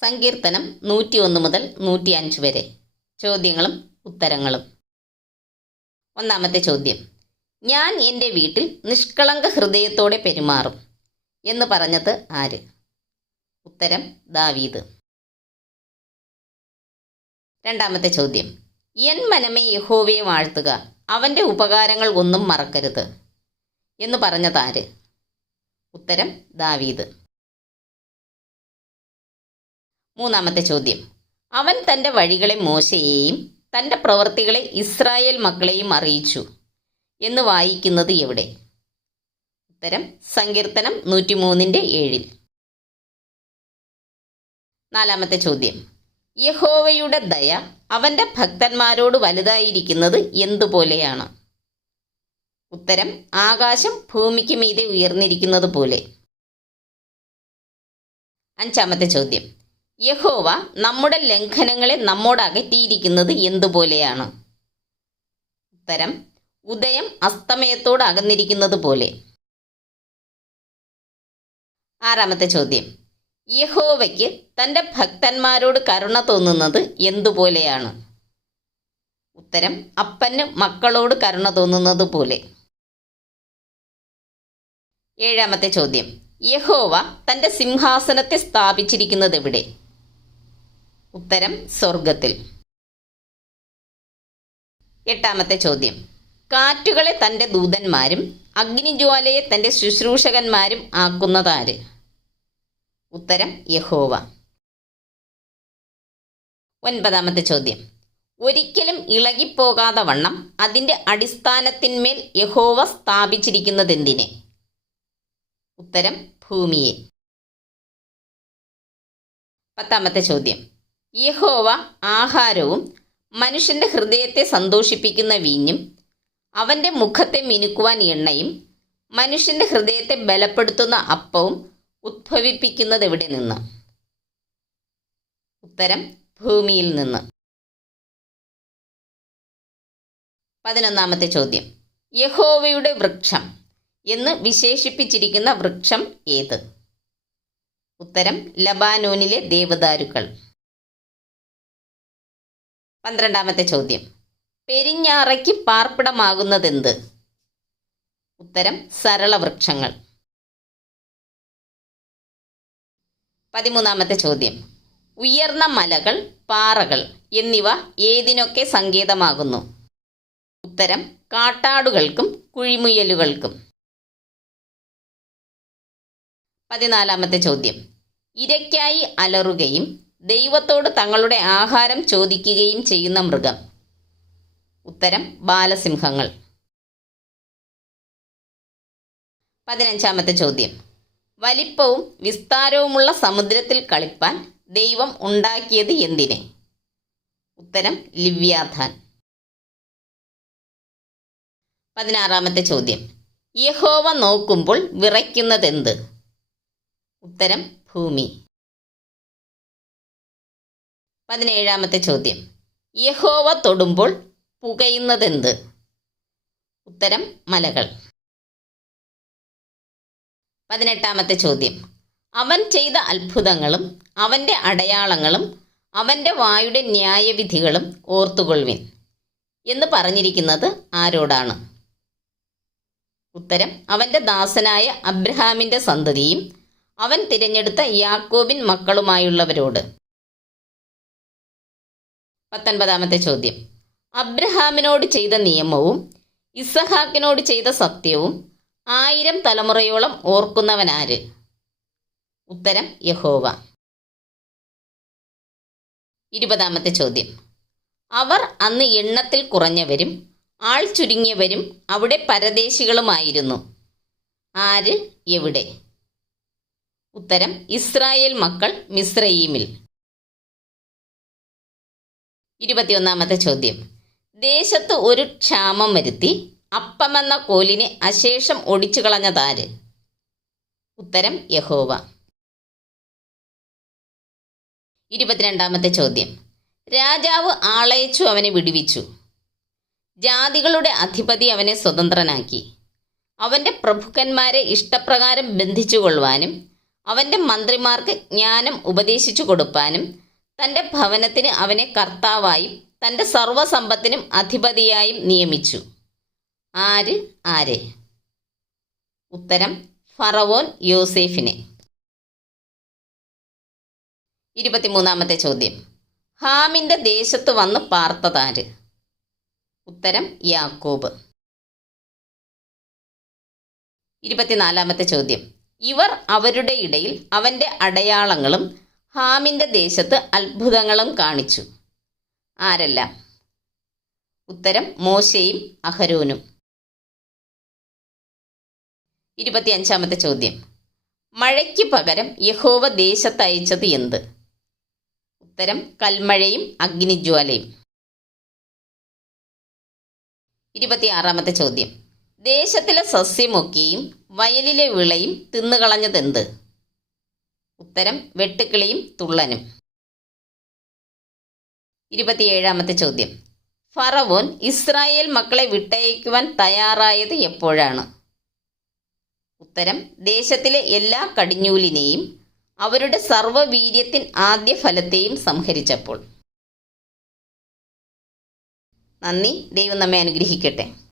സങ്കീർത്തനം നൂറ്റി ഒന്ന് മുതൽ നൂറ്റി അഞ്ച് വരെ. ചോദ്യങ്ങളും ഉത്തരങ്ങളും. ഒന്നാമത്തെ ചോദ്യം. ഞാൻ എന്റെ വീട്ടിൽ നിഷ്കളങ്ക ഹൃദയത്തോടെ പെരുമാറും എന്ന് പറഞ്ഞത് ആര്? ഉത്തരം ദാവീദ്. രണ്ടാമത്തെ ചോദ്യം. എൻ മനമേ യഹോവയെ വാഴ്ത്തുക അവന്റെ ഉപകാരങ്ങൾ ഒന്നും മറക്കരുത് എന്ന് പറഞ്ഞതാര് ഉത്തരം ദാവീദ്. മൂന്നാമത്തെ ചോദ്യം. അവൻ തന്റെ വഴികളെ മോശയെയും തന്റെ പ്രവൃത്തികളെ ഇസ്രായേൽ മക്കളെയും അറിയിച്ചു എന്ന് വായിക്കുന്നത് എവിടെ? ഉത്തരം സങ്കീർത്തനം നൂറ്റിമൂന്നിന്റെ ഏഴിൽ. നാലാമത്തെ ചോദ്യം. യഹോവയുടെ ദയ അവന്റെ ഭക്തന്മാരോട് വലുതായിരിക്കുന്നത് എന്തുപോലെയാണ്? ഉത്തരം ആകാശം ഭൂമിക്ക് മീതെ ഉയർന്നിരിക്കുന്നത് പോലെ അഞ്ചാമത്തെ ചോദ്യം. യഹോവ നമ്മുടെ ലംഘനങ്ങളെ നമ്മോട് അകറ്റിയിരിക്കുന്നത് എന്തുപോലെയാണ്? ഉത്തരം ഉദയം അസ്തമയത്തോട് അകന്നിരിക്കുന്നത് പോലെ. ആറാമത്തെ ചോദ്യം യഹോവയ്ക്ക് തന്റെ ഭക്തന്മാരോട് കരുണ തോന്നുന്നത് എന്തുപോലെയാണ്? ഉത്തരം അപ്പന് മക്കളോട് കരുണ തോന്നുന്നത് പോലെ. ഏഴാമത്തെ ചോദ്യം യഹോവ തന്റെ സിംഹാസനത്തെ സ്ഥാപിച്ചിരിക്കുന്നത് എവിടെ? ഉത്തരം സ്വർഗത്തിൽ എട്ടാമത്തെ ചോദ്യം. കാറ്റുകളെ തന്റെ ദൂതന്മാരും അഗ്നിജ്വാലയെ തന്റെ ശുശ്രൂഷകന്മാരും ആക്കുന്നതാര്? ഉത്തരം യഹോവ. ഒൻപതാമത്തെ ചോദ്യം. ഒരിക്കലും ഇളകിപ്പോകാതെ വണ്ണം അതിന്റെ അടിസ്ഥാനത്തിന്മേൽ യഹോവ സ്ഥാപിച്ചിരിക്കുന്നതെന്തിനെ? ഉത്തരം ഭൂമിയെ. പത്താമത്തെ ചോദ്യം. യഹോവ ആഹാരവും മനുഷ്യന്റെ ഹൃദയത്തെ സന്തോഷിപ്പിക്കുന്ന വീഞ്ഞും അവന്റെ മുഖത്തെ മിനുക്കുവാൻ എണ്ണയും മനുഷ്യന്റെ ഹൃദയത്തെ ബലപ്പെടുത്തുന്ന അപ്പവും ഉദ്ഭവിപ്പിക്കുന്നത് എവിടെ നിന്ന്? ഉത്തരം ഭൂമിയിൽ നിന്ന്. പതിനൊന്നാമത്തെ ചോദ്യം. യഹോവയുടെ വൃക്ഷം എന്ന് വിശേഷിപ്പിച്ചിരിക്കുന്ന വൃക്ഷം ഏത്? ഉത്തരം ലബാനോനിലെ ദേവദാരുക്കൾ. പന്ത്രണ്ടാമത്തെ ചോദ്യം. പെരിഞ്ഞാറയ്ക്ക് പാർപ്പിടമാകുന്നതെന്ത്? ഉത്തരം സരളവൃക്ഷങ്ങൾ പതിമൂന്നാമത്തെ ചോദ്യം. ഉയർന്ന മലകൾ പാറകൾ എന്നിവ ഏതിനൊക്കെ സങ്കേതമാകുന്നു? ഉത്തരം കാട്ടാടുകൾക്കും കുഴിമുയലുകൾക്കും. പതിനാലാമത്തെ ചോദ്യം. ഇരയ്ക്കായി അലറുകയും ദൈവത്തോട് തങ്ങളുടെ ആഹാരം ചോദിക്കുകയും ചെയ്യുന്ന മൃഗം. ഉത്തരം ബാലസിംഹങ്ങൾ. പതിനഞ്ചാമത്തെ ചോദ്യം. വലിപ്പവും വിസ്താരവുമുള്ള സമുദ്രത്തിൽ കളിപ്പാൻ ദൈവം ഉണ്ടാക്കിയത് എന്തിനെ? ഉത്തരം ലിവ്യാധാൻ പതിനാറാമത്തെ ചോദ്യം. യഹോവ നോക്കുമ്പോൾ വിറയ്ക്കുന്നതെന്ത്? ഉത്തരം ഭൂമി. പതിനേഴാമത്തെ ചോദ്യം. യഹോവ തൊടുമ്പോൾ പുകയുന്നതെന്ത്? ഉത്തരം മലകൾ. പതിനെട്ടാമത്തെ ചോദ്യം. അവൻ ചെയ്ത അത്ഭുതങ്ങളും അവന്റെ അടയാളങ്ങളും അവന്റെ വായുടെ ന്യായവിധികളും ഓർത്തുകൊള്ളുവിൻ. എന്ന് പറഞ്ഞിരിക്കുന്നത് ആരോടാണ്? ഉത്തരം അവന്റെ ദാസനായ അബ്രഹാമിന്റെ സന്തതിയും അവൻ തിരഞ്ഞെടുത്ത യാക്കോബിൻ മക്കളുമായുള്ളവരോട്. പത്തൊൻപതാമത്തെ ചോദ്യം. അബ്രഹാമിനോട് ചെയ്ത നിയമവും ഇസഹാക്കിനോട് ചെയ്ത സത്യവും ആയിരം തലമുറയോളം ഓർക്കുന്നവനാര്? ഉത്തരം യഹോവ. ഇരുപതാമത്തെ ചോദ്യം. അവർ അന്ന് എണ്ണത്തിൽ കുറഞ്ഞവരും ആൾ ചുരുങ്ങിയവരും അവിടെ പരദേശികളുമായിരുന്നു. ആര്? എവിടെ? ഉത്തരം ഇസ്രായേൽ മക്കൾ മിസ്രയീമിൽ. ഇരുപത്തിയൊന്നാമത്തെ ചോദ്യം. ദേശത്ത് ഒരു ക്ഷാമം വരുത്തി അപ്പമെന്ന കോലിനെ അശേഷം ഒടിച്ചു കളഞ്ഞതാര് ഉത്തരം യഹോവ. ഇരുപത്തിരണ്ടാമത്തെ ചോദ്യം. രാജാവ് ആളയച്ചു അവനെ വിടുവിച്ചു. ജാതികളുടെ അധിപതി അവനെ സ്വതന്ത്രനാക്കി. അവന്റെ പ്രഭുക്കന്മാരെ ഇഷ്ടപ്രകാരം ബന്ധിച്ചു കൊള്ളുവാനും അവന്റെ മന്ത്രിമാർക്ക് ജ്ഞാനം ഉപദേശിച്ചു കൊടുപ്പാനും തന്റെ ഭവനത്തിന് അവനെ കർത്താവായും തന്റെ സർവസമ്പത്തിനും അധിപതിയായും നിയമിച്ചു. ആര്? ആരെ? ഉത്തരം ഫറവോൻ യോസേഫിനെ. ഇരുപത്തിമൂന്നാമത്തെ ചോദ്യം. ഹാമിന്റെ ദേശത്ത് വന്ന് പാർത്തതാര് ഉത്തരം യാക്കോബ്. ഇരുപത്തിനാലാമത്തെ ചോദ്യം. ഇവർ അവരുടെ ഇടയിൽ അവന്റെ അടയാളങ്ങളും ഹാമിന്റെ ദേശത്ത് അത്ഭുതങ്ങളും കാണിച്ചു. ആരെല്ലാം? ഉത്തരം മോശയും അഹരോനും. ഇരുപത്തിയഞ്ചാമത്തെ ചോദ്യം. മഴയ്ക്ക് പകരം യഹോവ ദേശത്ത് അയച്ചത് എന്ത്? ഉത്തരം കൽമഴയും അഗ്നിജ്വാലയും. ഇരുപത്തിയാറാമത്തെ ചോദ്യം. ദേശത്തിലെ സസ്യമൊക്കെയും വയലിലെ വിളയും തിന്നുകളഞ്ഞതെന്ത്? ഉത്തരം വെട്ടുക്കിളിയും തുള്ളനും. ഇരുപത്തിയേഴാമത്തെ ചോദ്യം. ഫറവോൻ ഇസ്രായേൽ മക്കളെ വിട്ടയക്കുവാൻ തയ്യാറായത് എപ്പോഴാണ്? ഉത്തരം ദേശത്തിലെ എല്ലാ കടിഞ്ഞൂലിനെയും അവരുടെ സർവവീര്യത്തിൻ ആദ്യ ഫലത്തെയും സംഹരിച്ചപ്പോൾ. നന്ദി. ദൈവം നമ്മെ അനുഗ്രഹിക്കട്ടെ.